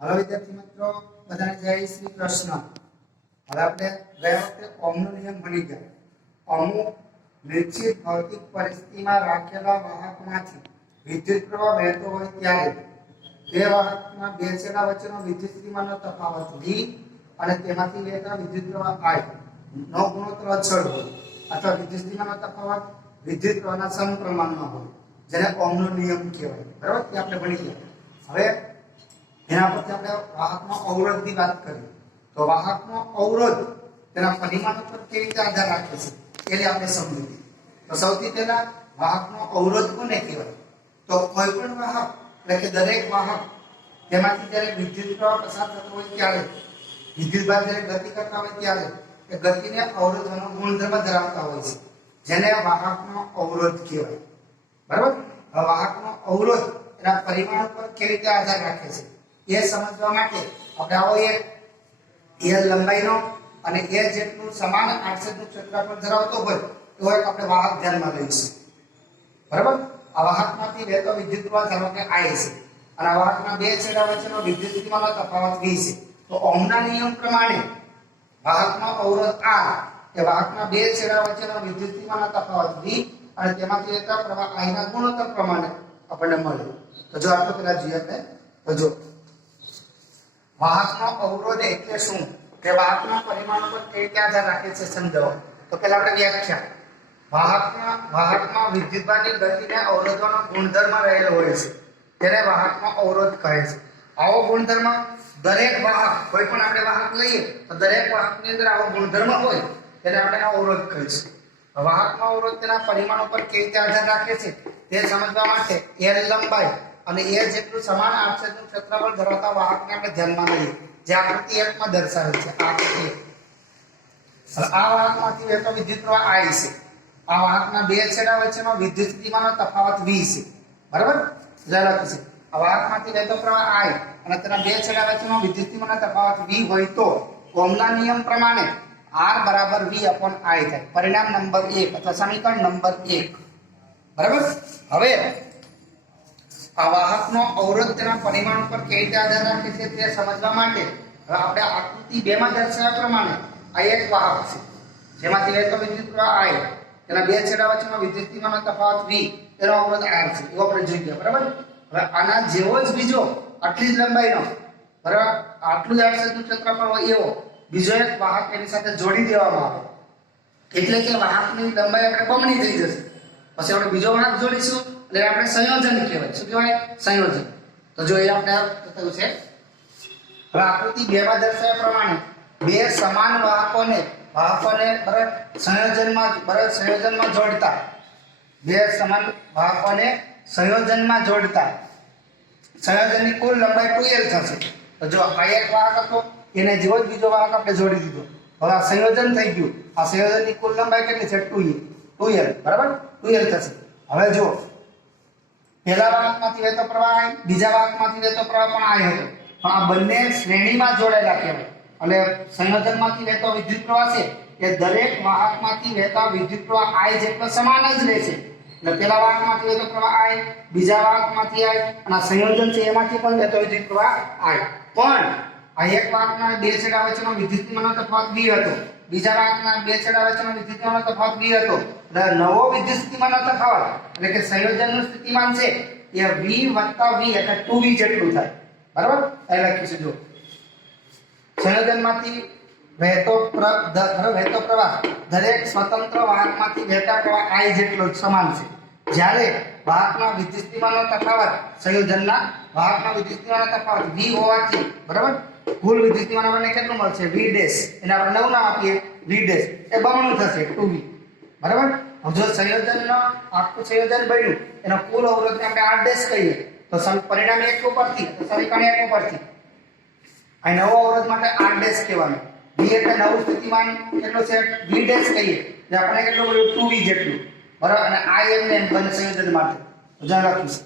Hello विद्यार्थी मित्रों, बधाने जय श्री कृष्ण। હવે આપણે ગયા વખતે ઓહમનો નિયમ ભણી ગયા। અમુક નિશ્ચિત ભૌતિક પરિસ્થિતિમાં રાખેલા વાહકમાંથી વિદ્યુત પ્રવાહ વહેતો હોય ત્યારે તે વાહકના બે છેડા વચ્ચેનો વિદ્યુત સ્થિતિમાનનો તફાવત V અને તેમાંથી વહેતા વિદ્યુત પ્રવાહ I નો ગુણોત્તર અચળ હોય અથવા વિદ્યુત સ્થિતિમાનનો તફાવત વિદ્યુત પ્રવાહના સમપ્રમાણમાં હોય, જેને ઓહમનો નિયમ કહેવાય। બરાબર, તે આપણે ભણી ગયા। હવે એના પરથી આપણે વાહકનો અવરોધની વાત કરીએ તો વાહકનો અવરોધ તેના પરિમાણ પર કેવી રીતે આધાર રાખે છે એને આપણે સમજીએ। તો સૌથી પહેલા વાહકનો અવરોધ કોને કહેવાય? તો કોઈ પણ વાહક એટલે કે દરેક વાહક તેમાંથી જ્યારે વિદ્યુત પ્રવાહ પસાર થતો હોય ત્યારે વિદ્યુતભાર જ્યારે ગતિ કરતા હોય ત્યારે એ ગતિને અવરોધવાનો ગુણધર્મ ધરાવતા હોય છે, જેને વાહકનો અવરોધ કહેવાય। બરાબર, હવે વાહકનો અવરોધ એના પરિમાણ પર કેવી રીતે આધાર રાખે છે એ સમજવા માટે આપણે આવો એક L લંબાઈનો અને A જેટલું સમાન આડછેદનું ક્ષેત્રફળ ધરાવતો હોય એવો એક આપણે વાહક ધ્યાનમાં લઈશું। બરાબર, આ વાહકમાંથી વહેતો વિદ્યુત પ્રવાહ ધારો કે I છે અને આ વાહકના બે છેડા વચ્ચેનો વિદ્યુત સ્થિતિમાનનો તફાવત V છે। તો ઓહમના નિયમ પ્રમાણે વાહકનો અવરોધ R એ વાહકના બે છેડા વચ્ચેનો વિદ્યુત સ્થિતિમાનનો તફાવત V અને તેમાંથી વહેતા પ્રવાહ I ના ગુણોત્તર પ્રમાણે આપણને મળે। તો જો આપણે પેલા જોઈએ તો જો વાહકનો અવરોધ એટલે શું કે વાહકના પરિમાણો પર કેવી રીતે આધાર રાખે છે સમજાવો। તો પહેલા આપણે વ્યાખ્યા, વાહકમાં વિદ્યુતભારની ગતિને અવરોધવાનો ગુણધર્મ રહેલો હોય છે તેને વાહકનો અવરોધ કહે છે। આવો ગુણધર્મ દરેક વાહક, કોઈ પણ આપણે વાહક લઈએ તો દરેક વાહકની અંદર આવો ગુણધર્મ હોય તેને આપણે અવરોધ કહીશું। વાહકનો અવરોધ તેના પરિમાણો પર કેવી રીતે આધાર રાખે છે તે સમજવા માટે L લંબાઈ અને A જેટલું સમાન આડછેદનું ક્ષેત્રફળ ધરાવતા વાહકને આપણે ધ્યાનમાં લઈએ, જે આકૃતિ 1 માં દર્શાવેલ છે। આકૃતિ 1 આ વાહકમાંથી વહેતો વિદ્યુત પ્રવાહ I છે, આ વાહકના બે છેડા વચ્ચેનો વિદ્યુત સ્થિતિમાનનો તફાવત V છે। બરાબર, જરા લખીએ આ વાહકમાંથી વહેતો પ્રવાહ I અને તેના બે છેડા વચ્ચેનો વિદ્યુત સ્થિતિમાનનો તફાવત V હોય તો ઓહમના નિયમ પ્રમાણે R બરાબર V upon I થાય, પરિણામ નંબર 1 અથવા સમીકરણ નંબર 1। બરાબર, હવે આ વાહકનો અવરોધ તેના પરિમાણ પર કેવી રીતે આધાર રાખે છે તે સમજવા માટે હવે આપણે આકૃતિ 2 માં દર્શાવ્યા પ્રમાણે આ એક વાહક છે જેમાંથી વહેતો વિદ્યુત પ્રવાહ I તેના બે છેડા વચ્ચેનો વિદ્યુત સ્થિતિમાનનો તફાવત V તેનો અવરોધ R છે એવો આપણે જોઈ ગયા। બરાબર, હવે આના જેવો જ બીજો આટલી જ લંબાઈનો, બરાબર, આટલું જ આડછેદનું ક્ષેત્રફળ હોય એવો બીજો એક વાહક એની સાથે જોડી દેવામાં આવે એટલે કે વાહકની લંબાઈ આપણે બમણી થઈ જશે। પછી આપણે બીજો વાહક જોડીશું એટલે આપણે સંયોજન કહેવાય। શું કહેવાય? સંયોજન। તો જો એ આપણે બતાવ્યું છે। હવે આકૃતિ 2 માં દર્શાવ્યા પ્રમાણે બે સમાન વાહકોને બરાબર સંયોજનમાં જોડતા, બે સમાન વાહકોને સંયોજનમાં જોડતા સંયોજનની કુલ લંબાઈ 2L થશે। તો જો આ એક વાહક હતો એને જેવો જ બીજો વાહક આપણે જોડી દીધો, હવે આ સંયોજન થઈ ગયું, આ સંયોજનની કુલ લંબાઈ કેટલી છે? 2L। બરાબર, 2L થશે। હવે જો પહેલા વાહકમાંથી વહેતો પ્રવાહ I, બીજા વાહકમાંથી વહેતો પ્રવાહ પણ I હતો, પણ આ બંને શ્રેણીમાં જોડાયેલા કહેવાય એટલે સંયોજનમાંથી વહેતો વિદ્યુત પ્રવાહ છે એ દરેક વાહકમાંથી વહેતા વિદ્યુત પ્રવાહ I જેટલો સમાન જ રહેશે। એટલે પહેલા વાહકમાંથી વહેતો પ્રવાહ I, બીજા વાહકમાંથી I અને આ સંયોજન છે એમાંથી પણ વહેતો વિદ્યુત પ્રવાહ I, પણ આ એક વાહકના બે છેડા વચ્ચેનો વિદ્યુત સ્થિતિમાનનો તફાવત V હતો, બીજા વાહકના બે છેડા વચ્ચેનો વિદ્યુત સ્થિતિમાનનો તફાવત V હતો, એટલે નવો વિદ્યુત સ્થિતિમાનનો તફાવત એટલે કે સંયોજનનું સ્થિતિમાન છે એ V વત્તા V એટલે 2V જેટલું થાય। બરાબર, એ લખીશું જો સંયોજનમાંથી વહેતો પ્રવાહ દરેક સ્વતંત્ર વાહકમાંથી વહેતા પ્રવાહ I જેટલો સમાન છે, જ્યારે વાહકના વિદ્યુત સ્થિતિમાનનો તફાવત સંયોજનના વાહકના વિદ્યુત સ્થિતિમાનનો તફાવત V હોવાથી બરાબર કુલ વિદ્યુત સ્થિતિમાન આપણને કેટલું મળશે? V ડેશ, એને આપણે 9 નામ આપીએ V ડેશ, એ બમણું થશે 2V। બરાબર, જો સંયોજનનો આખું સંયોજન બન્યું એનો કુલ અવરોધને આપણે R ડેશ કહીએ તો પરિણામ 1 ઉપરથી સમીકરણ 1 ઉપરથી આ નવો અવરોધ માટે R ડેશ કહેવાનું, V એટલે નવું સ્થિતિમાન કેટલું છે? V ડેશ કહીએ એટલે આપણે કેટલું મળ્યું? 2V જેટલું। બરાબર, અને I એમને બંને સંયોજન માટે ધ્યાન રાખીશું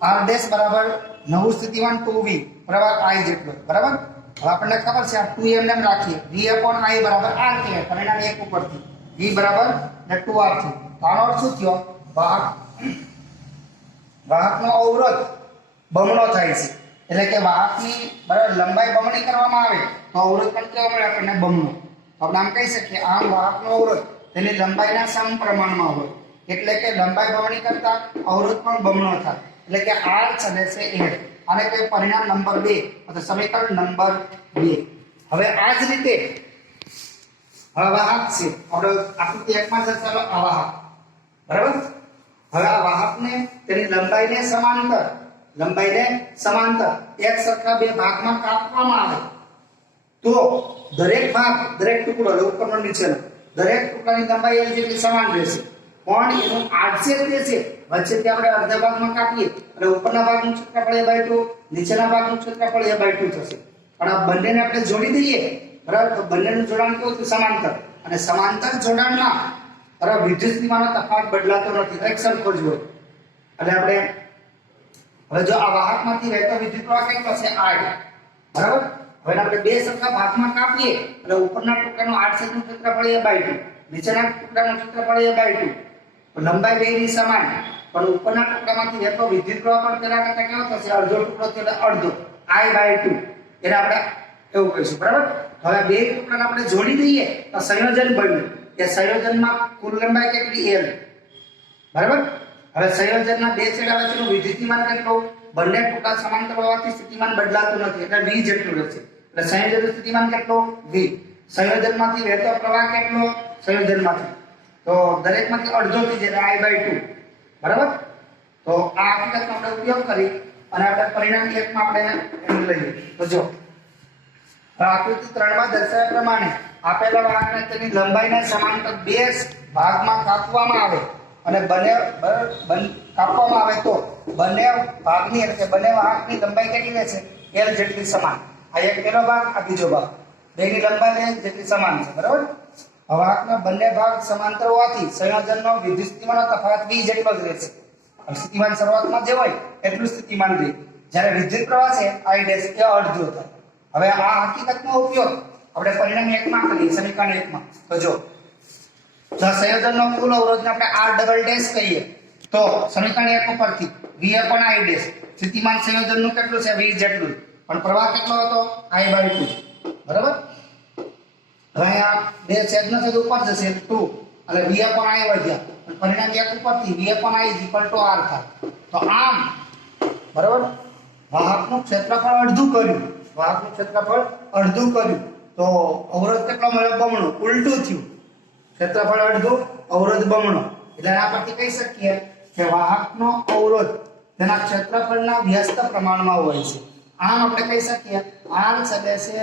R ડેશ બરાબર નવું સ્થિતિમાન 2V પ્રવાહ I જેટલો। બરાબર, હવે આપણને ખબર છે આ 2 એમને રાખીએ V upon I બરાબર R કહેવાય, પરિણામ 1 ઉપરથી V બરાબર 2R થયું। તો આનો અર્થ શું થયો? વાહકનો અવરોધ બમણો થાય છે. એટલે કે વાહકની બરાબર લંબાઈ બમણી કરવામાં આવે તો અવરોધ પણ કેવો મળે આપણને બમણો. તો આપણે આમ કહી શકીએ આમ વાહકનો અવરોધ તેની લંબાઈના સમપ્રમાણમાં હોય એટલે કે લંબાઈ બમણી કરતા અવરોધ પણ બમણો થાય એટલે કે R છેદે છે L. આને કહીએ પરિણામ નંબર 2 અથવા સમીકરણ નંબર 2. હવે આ જ રીતે હવે વાહક છે આપણે આકૃતિ 1 માં દર્શાવેલો આ વાહક બરાબર. હવે આ વાહકને તેની લંબાઈને સમાંતર એક સરખા બે ભાગમાં કાપવામાં આવે તો દરેક ટુકડો ઉપરનો નીચેનો દરેક ટુકડાની લંબાઈ L જેટલી સમાન રહેશે. પણ એનું આડછેદ જે છે વચ્ચેથી આપણે અડધા ભાગમાં કાપીએ એટલે ઉપરના ભાગનું ક્ષેત્રફળ a/2 નીચેના ભાગનું ક્ષેત્રફળ a/2 થશે. પણ આ બંનેને આપણે જોડી દઈએ બરાબર તો બંનેનું જોડાણ કેવું થયું સમાંતર. અને સમાંતર જોડાણમાં બરાબર વિદ્યુત સ્થિતિમાનનો તફાવત બદલાતો નથી એક સરખો જ હોય. એટલે આપણે હવે જો આ વાહકમાંથી વહેતો વિદ્યુત પ્રવાહ કેટલો છે I બરાબર. હવે આપણે બે સરખા ભાગમાં કાપીએ એટલે ઉપરના ટુકડાનું આડછેદનું ક્ષેત્રફળ a/2 નીચેના ટુકડાનું ક્ષેત્રફળ a/2 લંબાઈ બેની સમાન પણ ઉપરના ટુકડામાંથી વહેતો વિદ્યુત પ્રવાહ પણ તેના કરતા કેવો થશે અડધો ટુકડો એટલે અડધો I/2 એને આપણે એવું કહીશું બરાબર. હવે બે ટુકડાને આપણે જોડી દઈએ તો સંયોજન બન્યું. એ સંયોજનમાં કુલ લંબાઈ કેટલી L બરાબર. હવે સંયોજનના બે છેડા વચ્ચેનું વિદ્યુતીમાન કેટલું બંને ટુકડા સમાંતર હોવાથી સ્થિતિમાન બદલાતું નથી એટલે V જેટલું રહેશે. એટલે સંયોજનનું સ્થિતિમાન કેટલું V. સંયોજનમાંથી વહેતો પ્રવાહ કેટલો સંયોજનમાંથી તો દરેકમાંથી અડધો થી જાય I/2 બરાબર. તો આ હકીકતનો આપણે ઉપયોગ કરી અને આપણે પરિણામ 1 માં આપણે એમ લઈએ તો જો આકૃતિ 3 માં દર્શાવ્યા પ્રમાણે આપેલા વાહકને તેની લંબાઈને સમાંતર બે ભાગમાં કાપવામાં આવે અને કાપવામાં આવે તો બંને ભાગની એટલે કે બંને વાહકની લંબાઈ કેટલી રહેશે L જેટલી સમાન. આ એક પહેલો ભાગ આ બીજો ભાગ બેની લંબાઈ જેટલી સમાન છે બરાબર. વાહકના બંને ભાગ સમાંતર હોવાથી સંયોજનનો વિદ્યુત સ્થિતિમાનનો તફાવત V જેટલો જ રહેશે. સ્થિતિમાન શરૂઆતમાં જે હોય એટલું સ્થિતિમાન રહે. જ્યારે વિદ્યુત પ્રવાહ છે I ડેશ એ અડધો થાય. હવે આ હકીકતનો ઉપયોગ આપણે પરિણામ 1 માં કરીએ સમીકરણ 1 માં તો જો સંયોજનનો કુલ અવરોધને આપણે R ડબલ ડેશ કહીએ તો સમીકરણ 1 ઉપરથી V upon I ડેશ સ્થિતિમાન સંયોજનનું કેટલું છે V જેટલું પણ પ્રવાહ કેટલો હતો I/2 બરાબર. હવે આ બે છેદનો છેદ ઉપર જશે 2 અને V upon I વધ્યા પરિણામ 1 ઉપરથી V upon I = R થાય. તો આમ બરાબર વાહકનું ક્ષેત્રફળ અડધું કર્યું તો અવરોધ કેટલો મળ્યો બમણો ઉલટું થયું. ક્ષેત્રફળ અડધું અવરોધ બમણો એટલે આ પરથી કહી શકીએ કે વાહકનો અવરોધ તેના ક્ષેત્રફળના વ્યસ્ત પ્રમાણમાં હોય છે. આમ આપણે કહી શકીએ R છેદે છે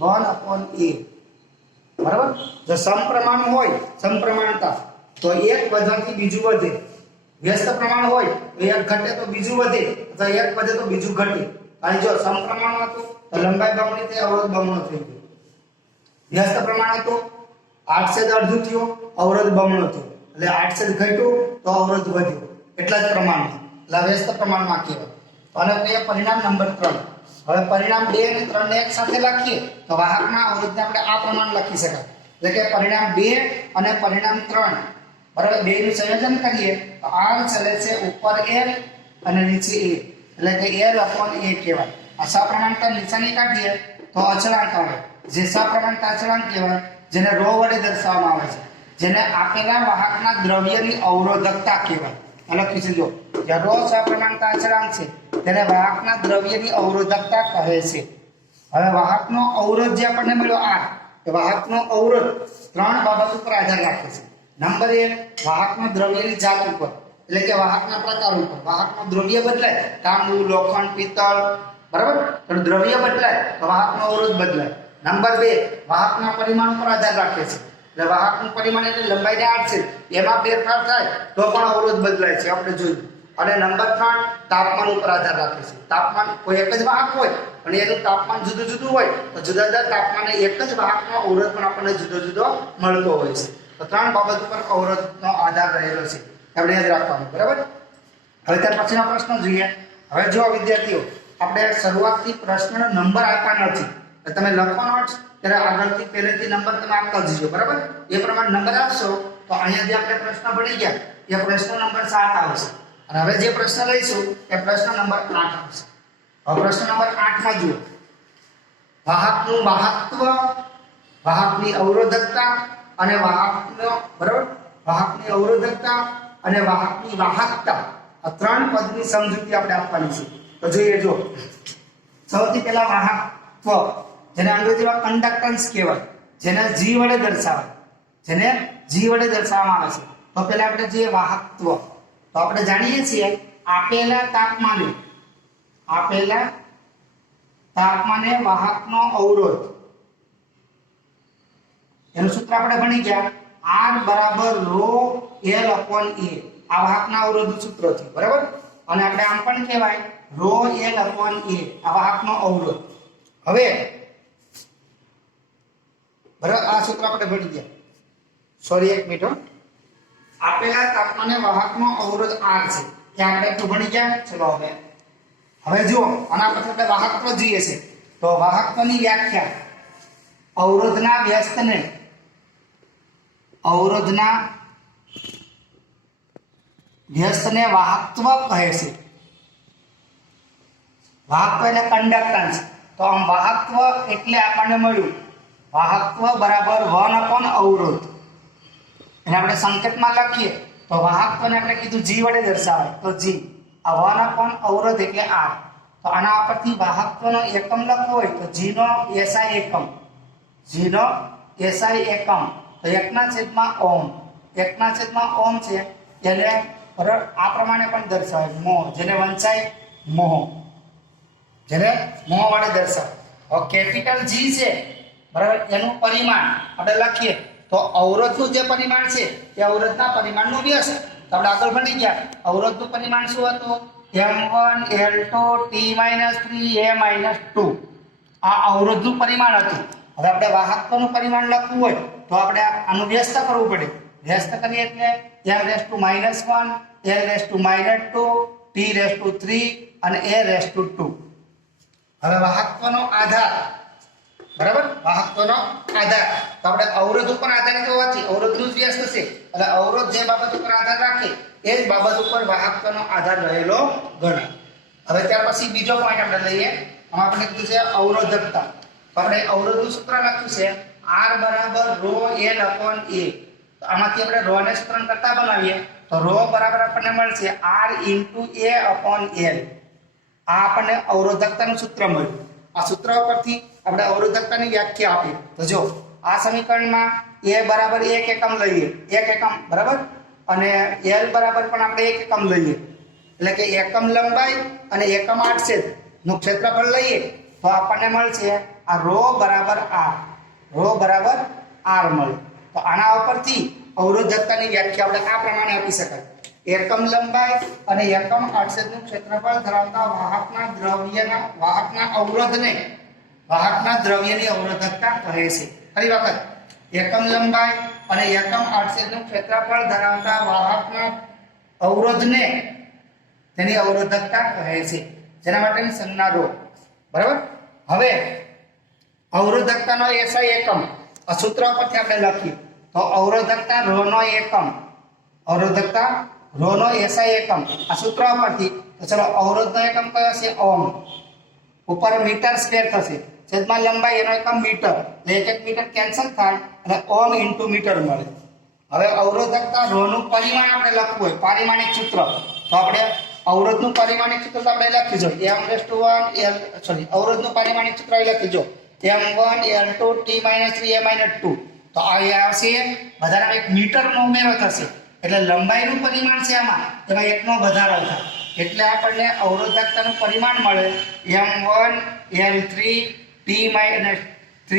1/a બરાબર. જો સમપ્રમાણ હોય સમપ્રમાણતા તો એક વધવાથી બીજું વધે. વ્યસ્ત પ્રમાણ હોય તો એક ઘટે તો બીજું વધે અથવા એક વધે તો બીજું ઘટે. અને જો સમપ્રમાણ હતું તો લંબાઈ બમણી થઈ અવરોધ બમણો થઈ ગયો. વ્યસ્ત પ્રમાણ હતું આડછેદ અડધું થયું અવરોધ બમણો થયો એટલે આડછેદ ઘટ્યું તો અવરોધ વધ્યો એટલા જ પ્રમાણમાં એટલે વ્યસ્ત પ્રમાણમાં કહેવાય. અને તે પરિણામ નંબર 3. હવે પરિણામ 2 અને 3 ને એક સાથે લખીએ તો વાહકના અવરોધને આપણે આ પ્રમાણે લખી શકાય એટલે કે પરિણામ 2 અને પરિણામ 3 બરાબર બે નું સંયોજન કરીએ તો R ચલે છે ઉપર L અને નીચે A એટલે કે L/A કહેવાય. આ સપ્રમાણતા નિશાની કાઢીએ તો અચળાંક આવે જે સપ્રમાણતા અચળાંક કહેવાય જેને ρ વડે દર્શાવવામાં આવે છે જેને આપેલા વાહકના દ્રવ્યની અવરોધકતા કહેવાય. લખી છે જો જ્યાં ρ સપ્રમાણતા અચળાંક છે તેને વાહકના દ્રવ્યની અવરોધકતા કહે છે. હવે વાહકનો અવરોધ જે આપણને મળ્યો R એ વાહકનો અવરોધ 3 બાબત ઉપર આધાર રાખે છે. નંબર 1 વાહકના દ્રવ્યની જાત ઉપર એટલે કે વાહકના પ્રકાર ઉપર. વાહકનો દ્રવ્ય બદલાય તાંબુ લોખંડ પિત્તળ બરાબર તો દ્રવ્ય બદલાય તો વાહકનો અવરોધ બદલાય. નંબર 2 વાહકના પરિમાણ ઉપર આધાર રાખે છે એટલે વાહકનું પરિમાણ એટલે લંબાઈને આડછેદ એમાં ફેરફાર થાય તો પણ અવરોધ બદલાય છે આપણે જોયું. અને નંબર 3 તાપમાન ઉપર આધાર રાખે છે. તાપમાન કોઈ એક જ વાહક હોય અને એનું તાપમાન જુદું જુદું હોય તો જુદા જુદા તાપમાને એક જ વાહકનો અવરોધ પણ આપણને જુદો જુદો મળતો હોય છે. તો 3 બાબત ઉપર અવરોધનો આધાર રહેલો છે આપણે યાદ રાખવાનું બરાબર. હવે ત્યાર પછીનો પ્રશ્ન જોઈએ. હવે જો વિદ્યાર્થીઓ આપણે શરૂઆતથી પ્રશ્નનો નંબર આપ્યા નથી એટલે તમે લખવાનો જ ત્યારે આગળથી પહેલેથી નંબર તમે આપતા જજો બરાબર. એ પ્રમાણે નંબર આપશો તો અહીંયા જે આપણે પ્રશ્ન ભણી ગયા એ પ્રશ્ન નંબર 7 આવશે. અને હવે જે પ્રશ્ન લઈશું એ પ્રશ્ન નંબર 8 આવશે. હવે પ્રશ્ન નંબર 8 માં જુઓ, વાહકનું વાહકત્વ, વાહકની અવરોધકતા અને વાહકનો બરાબર વાહકની અવરોધકતા અને વાહકની વાહકતા આ ત્રણ પદની સમજૂતી આપણે આપવાની છે. તો જોઈએ, જો સૌથી પહેલા વાહકત્વ, જેને અંગ્રેજીમાં કન્ડક્ટન્સ કહેવાય, જેને G વડે દર્શાવાય, જેને G વડે દર્શાવવામાં આવે છે. તો પહેલા આપણે જે વાહકત્વ, તો આપણે જાણીએ છીએ આપેલા તાપમાને વાહકનો અવરોધ, એનું સૂત્ર આપણે ભણી ગયા, R બરાબર ρ L/A. આ વાહકના અવરોધનું સૂત્ર છે, બરાબર. અને આપણે આમ પણ કહેવાય ρ L/A, આ વાહકનો અવરોધ. હવે બરાબર આ સૂત્ર આપણે ભણી ગયા. સોરી, એક મિનિટ. આપેલા તાપમાને વાહકનો અવરોધ R છે, ત્યાં આપણે તો ભણી ગયા. ચલો હવે જુઓ, આના પછી આપણે વાહકત્વ જોઈએ છે. તો વાહકત્વની વ્યાખ્યા, અવરોધના વ્યસ્તને વાહકત્વ કહે છે. વાહકત્વ એટલે કન્ડક્ટન્સ. તો આમ વાહકત્વ એટલે આપણને મળ્યું વાહકત્વ બરાબર 1 અવરોધ. એને આપણે સંકેતમાં લખીએ તો વાહકત્વને આપણે કીધું G વડે દર્શાવાય, તો G. આ 1 અવરોધ એટલે R. તો આના પરથી વાહકત્વનો એકમ લખવો હોય તો G નો SI એકમ, તો 1/ઓહ્મ. 1/ઓહ્મ છે એને આ પ્રમાણે પણ દર્શાવાય, મોહ, જેને વંચાય મોહ, જેને મોહ વડે દર્શાવાય. હવે કેપિટલ G છે, બરાબર, એનું પરિમાણ આપણે લખીએ તો અવરોધનું જે પરિમાણ છે એ અવરોધના પરિમાણનું વ્યસ્ત. તો આપણે આગળ ભણી ગયા, અવરોધનું પરિમાણ શું હતું? M1 L2 T-3 A-2. આ અવરોધનું પરિમાણ હતું. હવે આપણે વાહકત્વનું પરિમાણ લખવું હોય તો આપણે આનું વ્યસ્ત કરવું પડે. વ્યસ્ત કરીએ એટલે M-1 L-2 T-3 અને A-2. હવે વાહકત્વનો આધાર, બરાબર, વાહકત્વનો આધાર તો આપણે અવરોધ ઉપર આધારિત હોવાથી અવરોધનું જ વ્યસ્ત છે, એટલે અવરોધ જે બાબત ઉપર આધાર રાખે એ જ બાબત ઉપર વાહકત્વનો આધાર રહેલો ગણાય. હવે ત્યાર પછી બીજો પોઈન્ટ આપણે લઈએ. આમાં આપણે કીધું છે અવરોધકતા. તો આપણે અવરોધનું સૂત્ર લખ્યું છે R બરાબર ρ L/A. તો આમાંથી આપણે ρ ને સૂત્રણ કરતા બનાવીએ તો ρ બરાબર આપણને મળશે R × A/L. આ આપણને અવરોધકતાનું સૂત્ર મળ્યું. આ સૂત્ર પરથી આપણે અવરોધકતાની વ્યાખ્યા આપી. તો જો આ સમીકરણમાં A બરાબર 1 એકમ લઈએ, 1 એકમ, બરાબર, અને L બરાબર પણ આપણે 1 એકમ લઈએ, એટલે કે એકમ લંબાઈ અને એકમ આડછેદ નું ક્ષેત્રફળ લઈએ તો આપણને મળશે આ ρ બરાબર R મળે. તો આના ઉપરથી અવરોધકતાની વ્યાખ્યા આપણે આ પ્રમાણે આપી શકાય, એકમ લંબાઈ અને એકમ આડછેદનું ક્ષેત્રફળ ધરાવતા વાહકના દ્રવ્યની અવરોધકતા કહે છે. ફરી વખત, એકમ લંબાઈ અને એકમ આડછેદનું ક્ષેત્રફળ ધરાવતા વાહકના અવરોધને તેની અવરોધકતા કહે છે, જેના માટેની સંજ્ઞા ρ, બરાબર. હવે અવરોધકતાનો SI એકમ આ સૂત્ર પરથી આપણે લખીએ તો અવરોધકતા ρ નો એકમ, અવરોધકતા ρ નો SI એકમ આ સૂત્ર પરથી. તો ચલો, અવરોધનો એકમ કયો છે? ઓહ્મ. ઉપર મીટર સ્ક્વેર થશે, છેદમાં લંબાઈ એનો એકમ મીટર, એટલે 1 મીટર કેન્સલ થાય અને ઓહ્મ × મીટર મળે. હવે અવરોધકતા ρ નું પરિમાણ આપણે લખવું હોય, પારિમાણિક સૂત્ર, તો આપણે અવરોધનું પારિમાણિક સૂત્ર તો આપણે લખી જો અવરોધનું પારિમાણિક સૂત્ર લખી M1 L2 T-3 A-2. તો આ આવશે વધારાનો 1 મીટરનો ઉમેરો થશે, એટલે લંબાઈનું પરિમાણ છે આમાં, એમાં 1 નો વધારો થાય, એટલે આપણને અવરોધકતાનું પરિમાણ મળે M1 L3 T-3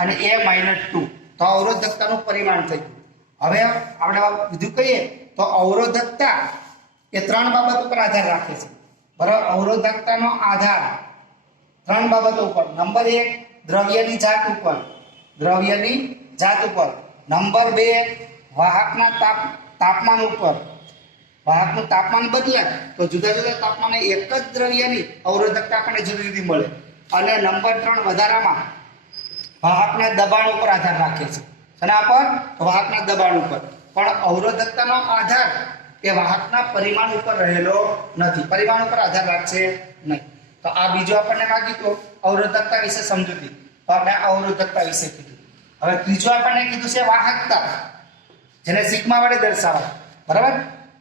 અને A-2. તો અવરોધકતાનું પરિમાણ થઈ ગયું. હવે આપણે બીજું કહીએ તો અવરોધકતા એ 3 બાબત ઉપર આધાર રાખે છે, બરાબર. અવરોધકતાનો આધાર 3 બાબતો ઉપર. નંબર 1, દ્રવ્યની જાત ઉપર, નંબર 2, વાહકના તાપમાન ઉપર. વાહકનું તાપમાન બદલાય તો જુદા જુદા તાપમાને એક જ દ્રવ્યની અવરોધકતા આપણને જુદી જુદી મળે. અને નંબર 3, વધારામાં વાહકના દબાણ ઉપર આધાર રાખે છે. શેના પર? વાહકના દબાણ ઉપર. પણ અવરોધકતાનો આધાર એ વાહકના પરિમાણ ઉપર રહેલો નથી, પરિમાણ ઉપર આધાર રાખશે નહીં. તો આ બીજો આપણને માગ્યું તો અવરોધકતા વિશે સમજૂતી, તો આપણે અવરોધકતા વિશે કીધું. હવે ત્રીજો આપણને કીધું છે વાહકતા, જેને સિગ્મા વડે દર્શાવાય. બરાબર,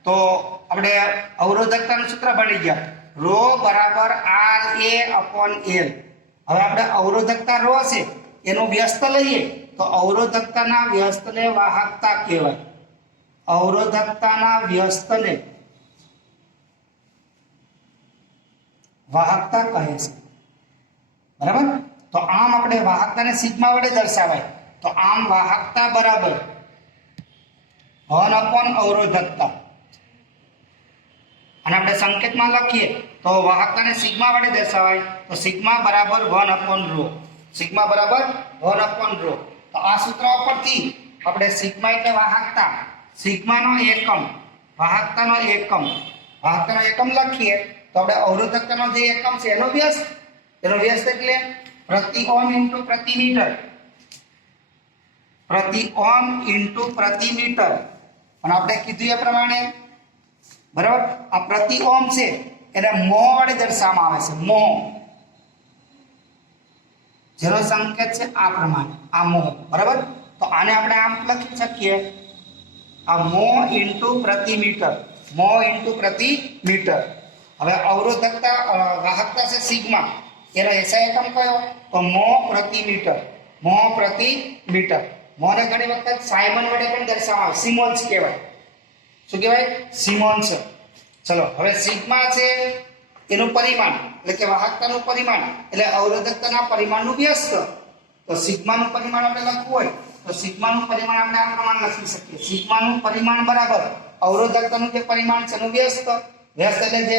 તો આપણે અવરોધકતાનું સૂત્ર ભણી ગયા, રો બરાબર RA/L. હવે આપણે અવરોધકતા રો છે એનો વ્યસ્ત લઈએ તો અવરોધકતાના વ્યસ્તને વાહકતા કહેવાય. અવરોધકતાના વ્યસ્તને વાહકતા કહે છે. બરાબર, તો આમ આપણે વાહકતાને સિગ્મા વડે દર્શાવાય, તો આમ વાહકતા બરાબર 1 અવરોધકતા. અને આપણે સંકેતમાં લખીએ તો વાહકતાને સિગ્મા વડે દર્શાવાય, તો સિગ્મા બરાબર 1/ρ. સિગ્મા બરાબર 1/ρ. તો આ સૂત્ર પરથી આપણે સિગ્મા એટલે વાહકતા, સિગ્માનો એકમ, વાહકતાનો એકમ, વાહકતાનો એકમ લખીએ તો આપણે અવરોધકતાનો જે એકમ છે એનો વ્યસ્ત એટલે પ્રતિ ઓહ્મ ઇન્ટુ પ્રતિ મીટર, પ્રતિ ઓહ્મ ઇન્ટુ પ્રતિ મીટર. અને આપણે કીધું એ પ્રમાણે, બરાબર, આ પ્રતિ ઓહ્મ છે એને mho વડે દર્શાવવામાં આવે છે, mho, જેનો સંકેત છે આ પ્રમાણે, આ mho. બરાબર, તો આને આપણે આમ લખી શકીએ, આ mho ઇન્ટુ પ્રતિ મીટર, mho ઇન્ટુ પ્રતિ મીટર. હવે અવરોધકતા વાહકતા છે સિગ્મા, એનો એસઆઈ એકમ કયો? તો mho પ્રતિ મીટર, mho પ્રતિ મીટર. mho ને ઘણી વખત સાયમન વડે પણ દર્શાવવામાં આવે, સિમોન્સ કહેવાય. શું કહેવાય? સિમોન્સ. ચલો, હવે સિગ્મા છે એનું પરિમાણ એટલે કે વાહકતાનું પરિમાણ એટલે અવરોધકતાના પરિમાણનું વ્યસ્ત. તો સિગ્માનું પરિમાણ આપણે લખવું હોય તો સિગ્માનું પરિમાણ આપણે આ પ્રમાણે લખી શકીએ, સિગ્માનું પરિમાણ બરાબર અવરોધકતાનું જે પરિમાણ છે એનું વ્યસ્ત. વ્યસ્ત એટલે જે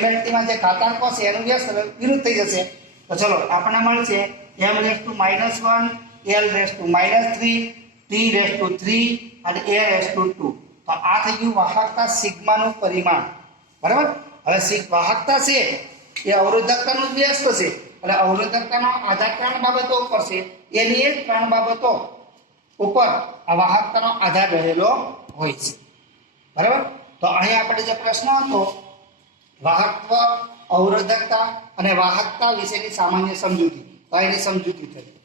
MLT માં જે ઘાતાંકો છે એનું વ્યસ્ત વિરુદ્ધ થઈ જશે. તો ચલો આપણને મળશે m⁻⁻1, l⁻−3, t⁻3 અને a⁻2. તો આ થઈ ગયું વાહકતા સિગ્માનું પરિમાણ. બરાબર, હવે વાહકતા છે એ અવરોધકતાનું વ્યસ્ત છે એટલે અવરોધકતાનો આધાર 3 બાબતો ઉપર છે, એની એ 3 બાબતો ઉપર આ વાહકતાનો આધાર રહેલો હોય છે. બરાબર, તો અહીં આપણે જે પ્રશ્ન હતો વાહકત્વ, અવરોધકતા અને વાહકતા વિશેની સામાન્ય સમજૂતી, તો એની સમજૂતી થઈ.